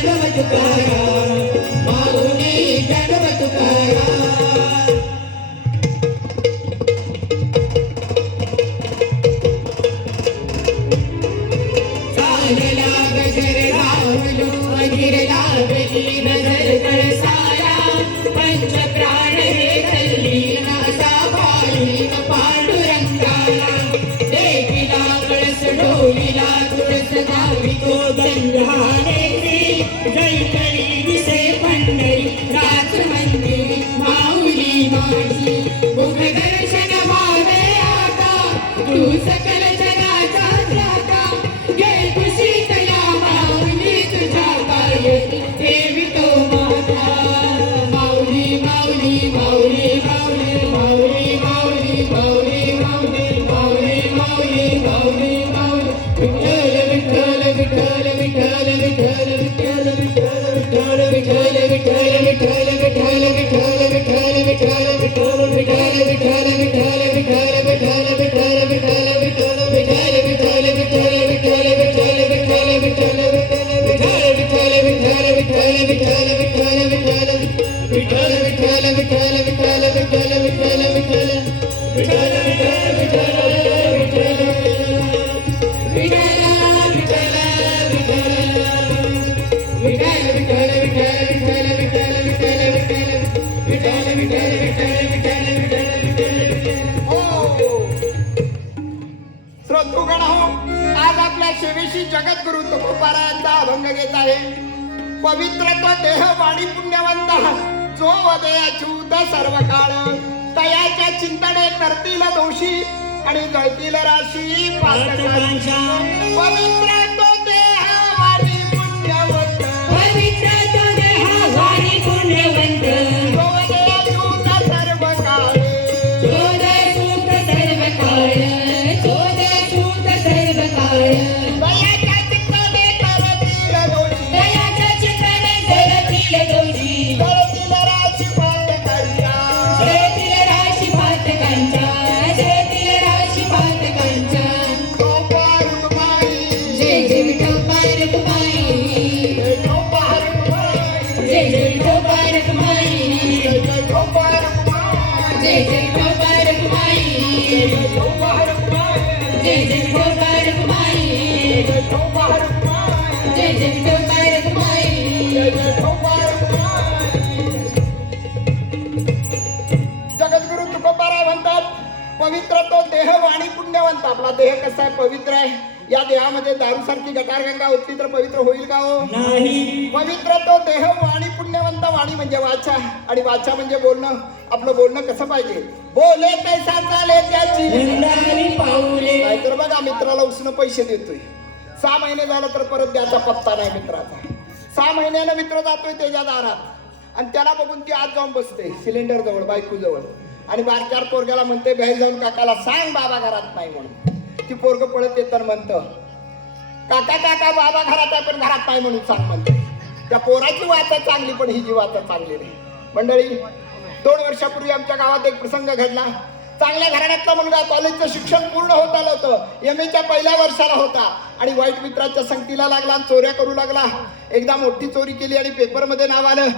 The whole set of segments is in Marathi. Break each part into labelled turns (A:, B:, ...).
A: गणव तुकारा माऊली गणव तुकारा चालला गजर रावलो अगिरला बेली Hey. day. विठ्ठल विठ्ठल विठ्ठल विठ्ठल विठ्ठल विठ्ठल विठ्ठल विठ्ठल
B: श्रोतृगण हो आज आपल्या सेवेशी जगद्गुरु तुकोबारायांचा अभंग घेत आहे पवित्र तो देह वाणी पुण्यवंत जो वदयाच्युत सर्व काळ तयाच्या चिंतने करतील दोषी आणि जळतील राशी. पवित्र देह वाणी पुण्यवंत. आपला देह कसा आहे? पवित्र आहे. या देहामध्ये दारूसारखी गटारगंगा होती तर पवित्र होईल का हो?
A: नाही.
B: पवित्र तो देह वाणी पुण्यवंत वाणी म्हणजे वाचा. आणि वाचा म्हणजे बोलणं. आपलं बोलणं कसं पाहिजे? बोले कैसा चाले त्याची. नाहीतर बघा मित्राला उसनं पैसे देतोय. सहा महिने झालं तर परत द्याचा पत्ता नाही मित्राचा. सहा महिन्यानं मित्र जातोय त्याच्या दारात. आणि त्याला बघून ती आज जाऊन बसते सिलेंडर जवळ बायको जवळ आणि बारक्यार पोरग्याला म्हणते बाहेर जाऊन काकाला सांग बाबा घरात नाही म्हणून. ती पोरग पळत येत म्हणतं काका काका बाबा घरात आहे पण घरात नाही म्हणून सांग म्हणते. त्या पोराची वाचा चांगली पण ही जी वाचा चांगली नाही. मंडळी दोन वर्षापूर्वी आमच्या गावात एक प्रसंग घडला. चांगल्या घराण्यातला मुलगा कॉलेजचं शिक्षण पूर्ण होत आलं होतं. एम एच्या पहिल्या वर्षाला होता. आणि वाईट मित्राच्या संगतीला लागला आणि चोऱ्या करू लागला. एकदा मोठी चोरी केली आणि पेपरमध्ये नाव आलं.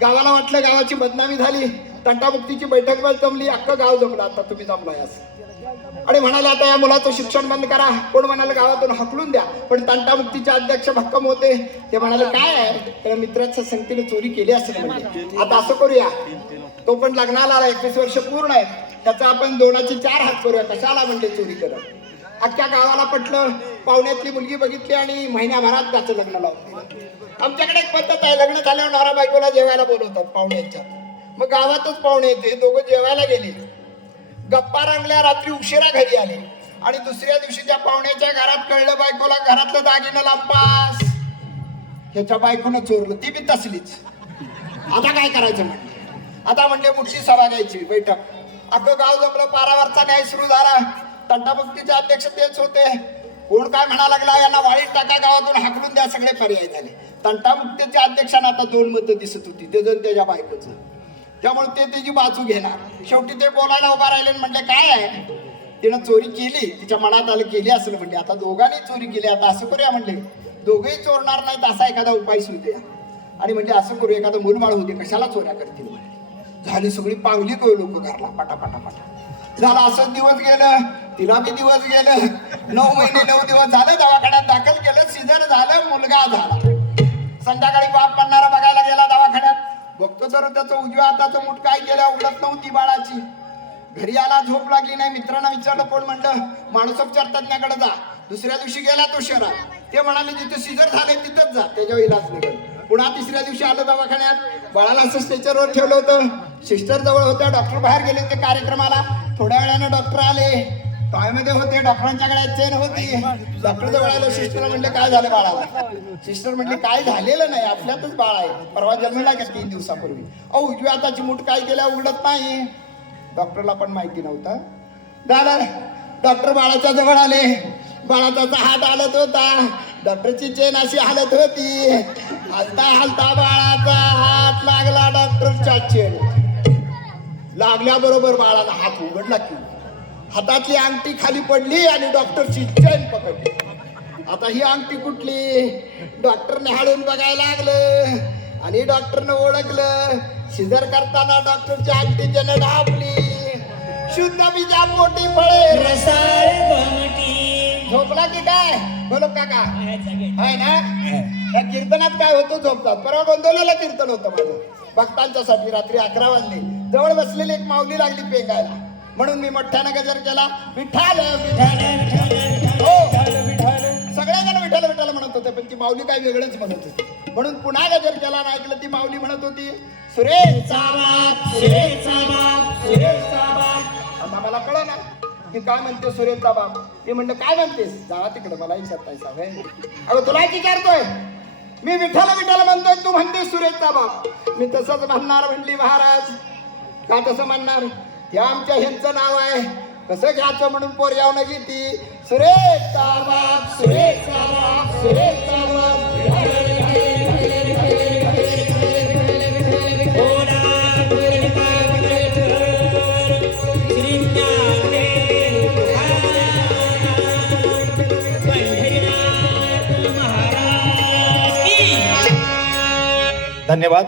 B: गावाला वाटलं गावाची बदनामी झाली. तंटामुक्तीची बैठक बस जमली अख्खं गाव जमलं. आता तुम्ही जमलाय असं. आणि म्हणाले आता या मुलाचं शिक्षण बंद करा. कोण म्हणाले गावातून हकलून द्या. पण तंटामुक्तीचे अध्यक्ष भक्कम होते. ते म्हणाले काय आहे? त्या मित्राच्या संगतीने चोरी केली असेल म्हणजे. आता असं करूया. तो पण लग्नाला आला. एकवीस वर्ष पूर्ण आहे त्याचा आपण दोनाचे चार हात करूया. कशाला म्हणजे चोरी करत? अख्ख्या गावाला पटलं. पाहुण्यातली मुलगी बघितली आणि महिन्याभरात त्याचं लग्न लावलं आमच्याकडे एक पद्धत आहे. लग्न झाल्यावर नवरा बायकोला जेवायला बोलवतात पाहुण्याच्या. मग गावातच पाहुणे येते दोघं जेवायला गेले. गप्पा रंगल्या रात्री उशिरा घरी आले. आणि दुसऱ्या दिवशी त्या पाहुण्याच्या घरात कळलं बायकोला घरातलं दागिनं लांपास त्याच्या बायकोनं चोरलं ती बी तसलीच. आता काय करायचं म्हणले आता म्हणले मोठी सभा घ्यायची बैठक. अख्खं गाव जमलं पारावरचा न्याय सुरू झाला. तंटामुक्तीचे अध्यक्ष तेच होते. कोण काय म्हणा लागला यांना वाळीत टाका गावातून हाकलून द्या सगळे पर्याय झाले. तंटामुक्तीच्या अध्यक्षांना आता दोन मतं दिसत होती ते जण त्याच्या बायकोचं. त्यामुळे ते त्याची बाजू घेणार. शेवटी ते बोलायला उभा राहिले म्हटले काय आहे? तिनं चोरी केली तिच्या मनात आलं केली असलं म्हणजे आता दोघांनी चोरी केली आता असं करूया म्हणले. दोघेही चोरणार नाहीत असा एखादा उपाय सुद्धा आणि म्हणजे असं करू एखादं मुलमाळ होते कशाला चोऱ्या करतील म्हणे? झाली सगळी पावली गो लोक घरला पाटा पाटा झालं असंच दिवस गेलं तिला बी दिवस गेलं. नऊ महिने नऊ दिवस झाले दवाखान्यात दाखल केलं सीझन झालं मुलगा झाला. संध्याकाळी बाप बघतो तर त्याचं उजव्या हाताचं मूठ काय केलं उघडत नव्हती बाळाची. घरी आला झोप लागली नाही मित्रांना विचारलं कोण म्हणलं माणसोपचार तज्ञाकडे जा. दुसऱ्या दिवशी गेला तो शहरात. ते म्हणाले जिथे सिजर झाले तिथंच जा. त्याच्या इलाज निघेल पुन्हा तिसऱ्या दिवशी आलो दवाखान्यात. बाळाला असं स्ट्रेचरवर ठेवलं होतं. सिस्टर जवळ होत्या डॉक्टर बाहेर गेले होते कार्यक्रमाला. थोड्या वेळानं डॉक्टर आले. टॉयमध्ये होते डॉक्टरांच्याकडे चेन होती. डॉक्टर जवळ सिस्टर म्हणले काय झालं बाळाला? सिस्टर म्हणले काय झालेलं नाही आपल्यातच बाळ आहे. परवा जन्मला का तीन दिवसापूर्वी. अहो उजव्या हाताची मूठ काय केल्या उघडत नाही. डॉक्टरला पण माहिती नव्हतं. दादा डॉक्टर बाळाच्या जवळ आले. बाळाचा हात हालत होता. डॉक्टरची चेन अशी हालत होती. हलता हलता बाळाचा हात लागला डॉक्टरच्या चेन. लागल्याबरोबर बाळाला हात उघडला की. हातातली अंगठी खाली पडली आणि डॉक्टरची चेन पकडली. आता ही अंगठी कुठली? डॉक्टरने हाडून बघायला लागलं आणि डॉक्टरनं ओळखलं. सिजर करताना डॉक्टरची अंगठी त्यानं डाबली शुद्ध बीजा मोठी फळे. झोपला की काय? बोलो काका. हाय ना? या कीर्तनात काय होतं झोपतात. परवा गोंदवलेला कीर्तन होतं माझं. भक्तांच्यासाठी रात्री अकरा वाजले. जवळ बसलेली एक माऊली लागली पेंगायला. म्हणून मी मोठ्यानं गजर केला. विठाल
A: विठाल, विठाल,
B: हो. सगळेजण विठाल विठाल म्हणत होते पण ती माऊली काय वेगळंच म्हणत होती. म्हणून पुन्हा गजर केला आणि ऐकलं ती माऊली म्हणत होती सुरेश आता मला कळ ना की काय म्हणते सुरेशचा बाप? मी म्हणलं काय म्हणतेस? जावा तिकडे मला विचारताय साहेब अगं तुला विचारतोय मी विठ्ठल विठ्ठल म्हणतोय तू म्हणते सुरेशचा बाप. मी तसंच म्हणणार म्हणली महाराज. का तसं म्हणणार? हे आमच्या हिंदचं नाव आहे. कसं घ्यायचं म्हणून पोर यावं घेती सुरेश बाप सुरेश बाप सुरेशचा
C: धन्यवाद.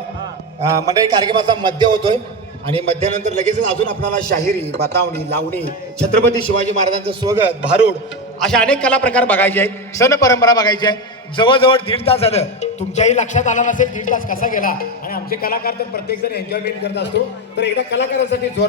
C: मंडळी कार्यक्रमाचा मध्य होतोय. आणि मध्यानंतर लगेचच अजून आपल्याला शाहिरी बतावणी लावणी छत्रपती शिवाजी महाराजांचं स्वगत भारूड अशा अनेक कला प्रकार बघायचे आहेत. सण परंपरा बघायची आहे. जवळजवळ दीड तास झालं. तुमच्याही लक्षात आला नसेल दीड तास कसा गेला. आणि आमचे कलाकार तर प्रत्येक जण एन्जॉयमेंट करत असतो. तर एकदा कलाकारांसाठी जोर